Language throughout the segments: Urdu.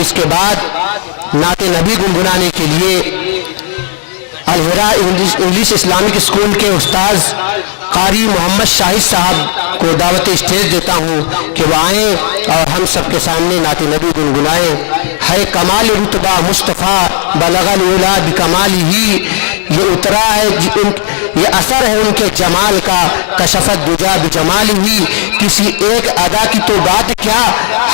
اس کے بعد نعت نبی گنگنانے کے لیے الہرا انگلش اسلامک اسکول کے استاذ قاری محمد شاہد صاحب کو دعوت اسٹیج دیتا ہوں کہ وہ آئیں اور ہم سب کے سامنے نعت نبی گنگنائیں۔ ہے کمال رتبہ مصطفیٰ بلغ العلا بکمالہ، یہ اترا ہے یہ اثر ہے ان کے جمال کا، کشفت دجا بجمالہ، کسی ایک ادا کی تو بات کیا،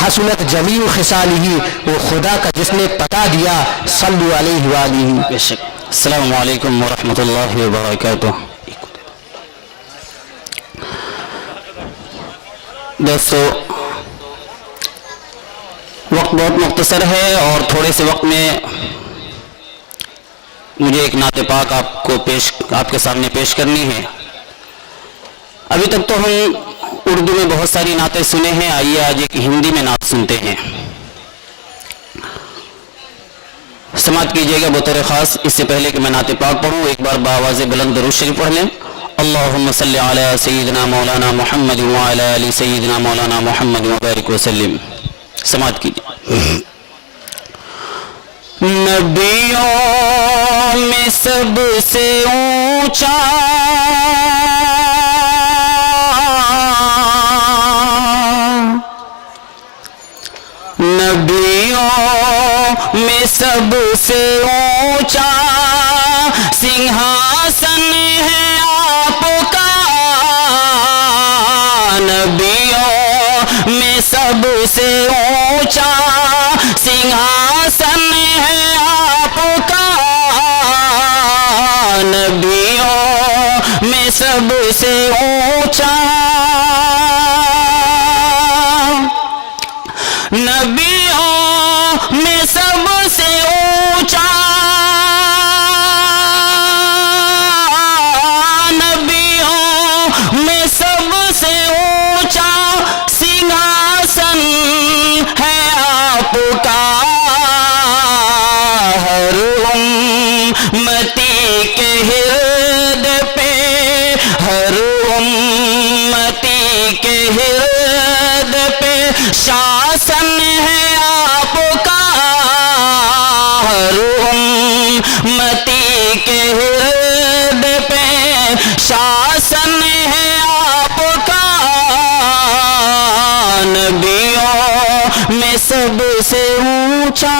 حسنت جمیع خصالہ، وہ خدا کا جس نے پتا دیا، صلو علیہ وآلہ۔ بے شک۔ السلام علیکم ورحمۃ اللہ وبرکاتہ۔ دوستو، وقت بہت مختصر ہے اور تھوڑے سے وقت میں مجھے ایک نعت پاک آپ کے سامنے پیش کرنی ہے۔ ابھی تک تو ہم اردو میں بہت ساری نعتیں سنے ہیں، آئیے آج ایک ہندی میں نعت سنتے ہیں۔ سماعت کیجئے گا بطور خاص۔ اس سے پہلے کہ میں نعت پاک پڑھوں، ایک بار بآواز بلند درود شریف پڑھ لیں۔ اللہم صلی علی سیدنا مولانا محمد وعلی آل سیدنا مولانا محمد وبارک وسلم۔ سماعت کیجئے۔ نبیوں میں سب سے اونچا نبیوں میں سب سے اونچا سنہاسن ہے آپ کا، نبیوں میں سب سے اونچا سنہاسن ہے آپ کا، نبیوں میں سب سے اونچا، نبیوں میں سب سے اونچا، نبیوں میں سب سے اونچا سنہاسن ہے آپ کا، ہر امتی کے ہرد پہ، ہر امتی کے ہرد پہ شاسن ہے آپ کا، ہر امتی کے ہرد پہ شاسن ہے آپ کا، نبیوں میں سب سے اونچا۔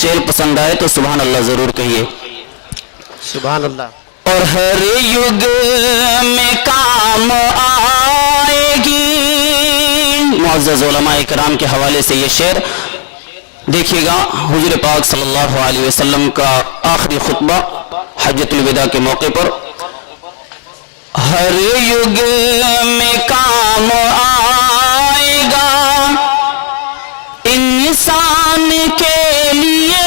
شعر پسند آئے تو سبحان اللہ ضرور کہیے۔ سبحان اللہ۔ اور ہر یگ میں کام آئے گی۔ معزز علماء کرام کے حوالے سے یہ شعر دیکھیے گا، حضور پاک صلی اللہ علیہ وسلم کا آخری خطبہ حجۃ الوداع کے موقع پر، ہر یگ میں کام آئے گا انسان کے لیے،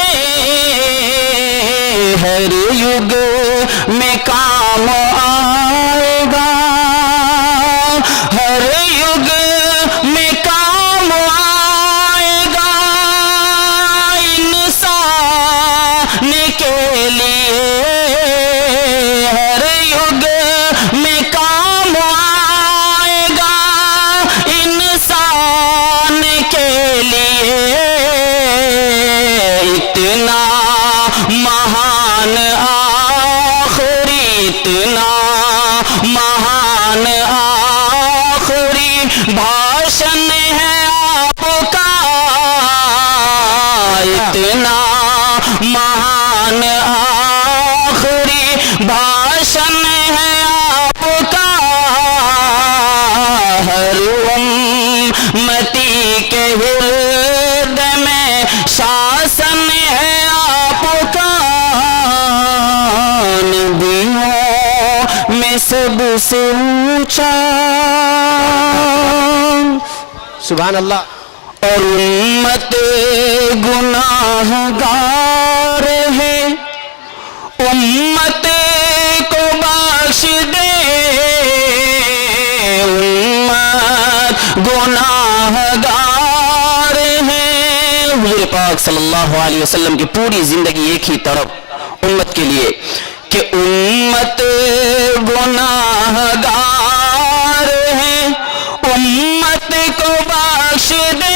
ہر یگ میں کام آئے گا، ہر یگ میں کام آئے گا انسان کے لیے، ہر یگ میں کام آئے گا انسان کے لیے، اتنا مہان آخری، اتنا مہان آخری بھاشن ہے آپ کا، اتنا مہان آخری بھاشن ہے آپ کا، ہر امتی کے ورد میں شاسن ہے آپ کا، نبیوں میں سب سے اونچا، سبحان اللہ۔ اور امت گناہ گار ہے، امت کو بخش دے، امت گناہ گار ہے، حضور پاک صلی اللہ علیہ وسلم کی پوری زندگی ایک ہی طرف امت کے لیے کہ امت گناہ گار ہے، امت کو بخش دے،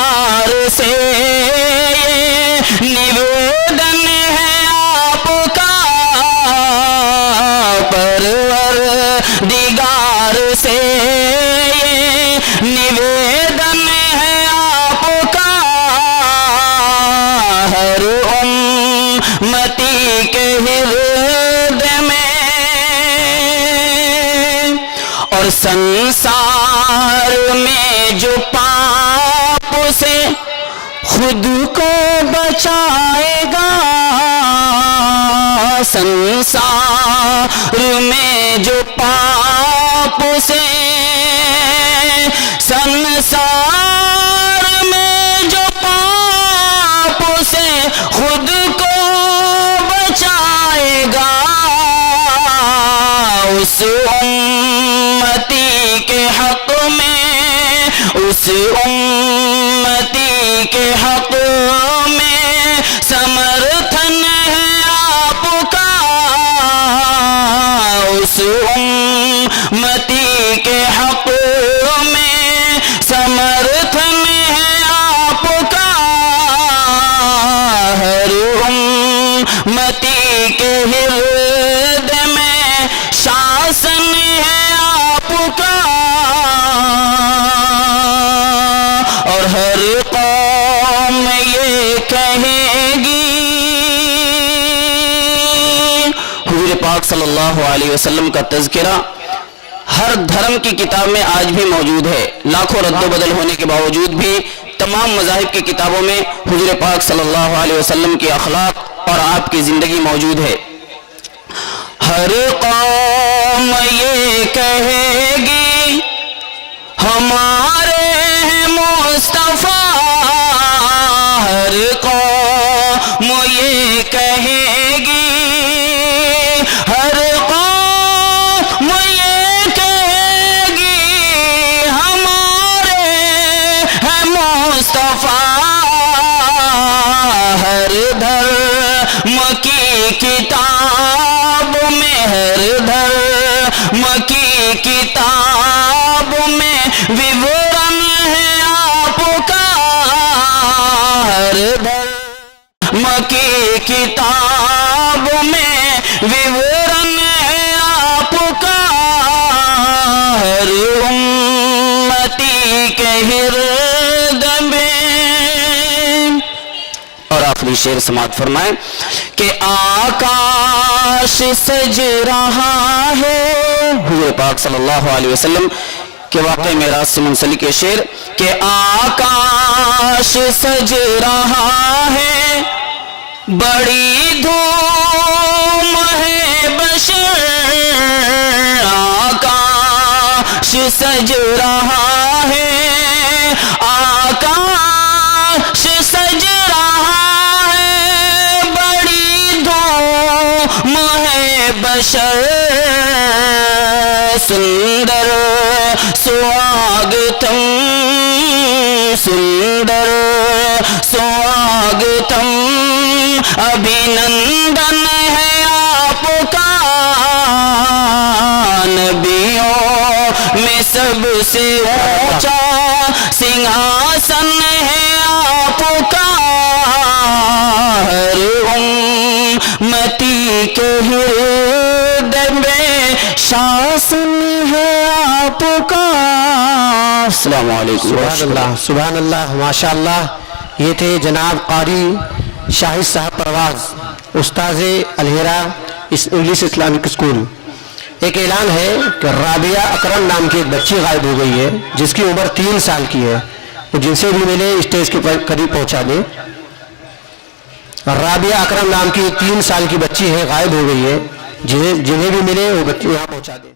دیدار سے نویدن ہے آپ کا پروردگار سے نویدن ہے آپ کا ہر امتی کے ہردے میں اور سنسار میں جو پاپ سے خود کو بچائے گا سنسار میں جو پاپ سے سنسار میں جو پاپ سے خود کو بچائے گا اس امتی کے حق میں اس امتی کے حق میں سمرتھن ہے آپ کا اس امتی کے حق میں سمرتھن ہے آپ کا ہر امتی کے ہردے میں شاسن ہے آپ کا اور ہر قوم یہ کہے گی حضور پاک صلی اللہ علیہ وسلم کا تذکرہ ہر دھرم کی کتاب میں آج بھی موجود ہے لاکھوں رد و بدل ہونے کے باوجود بھی تمام مذاہب کی کتابوں میں حضور پاک صلی اللہ علیہ وسلم کی اخلاق اور آپ کی زندگی موجود ہے ہر قوم یہ کہے گی ہمارے ہیں مصطفیٰ ہر قوم یہ کہے گی ہر قوم یہ کہے گی ہمارے ہیں مصطفیٰ ہر دھرم کی کتاب میں ہر دھرم کی کتاب میں وورن ہے آپ کا ہر دھرم کی کتاب میں وورن ہے آپ کا ہر امتی کے ہردے میں اور آخری شعر سماعت فرمائیں کہ آکاش سج رہا ہے حضور پاک صلی اللہ علیہ وسلم کے واقعہ معراج سے منسلک یہ شعر کہ آکاش سج رہا ہے بڑی دھوم ہے بشر آکاش سج رہا ہے آکاش سج رہا ہے بڑی دھوم ہے بشر سندر سواگتم سندر سواگتم ابھینندن ہے آپ کا نبیوں میں سب سے اونچا سنگھاسن ہے آپ کا ہر امتی کے ہردے میں شاسن ہے آپ کا السلام علیکم سبحان اللہ سبحان اللہ ماشاء اللہ یہ تھے جناب قاری شاہد صاحب پرواز استاذ الہرا انگلش اسلامک اسکول ایک اعلان ہے کہ رابعہ اکرم نام کی ایک بچی غائب ہو گئی ہے جس کی عمر 3 سال کی ہے تو جن سے بھی ملے اسٹیج کے قریب پہنچا دیں رابعہ اکرم نام کی 3 سال کی بچی ہے غائب ہو گئی ہے جنہیں بھی ملے وہ بچی یہاں پہنچا دیں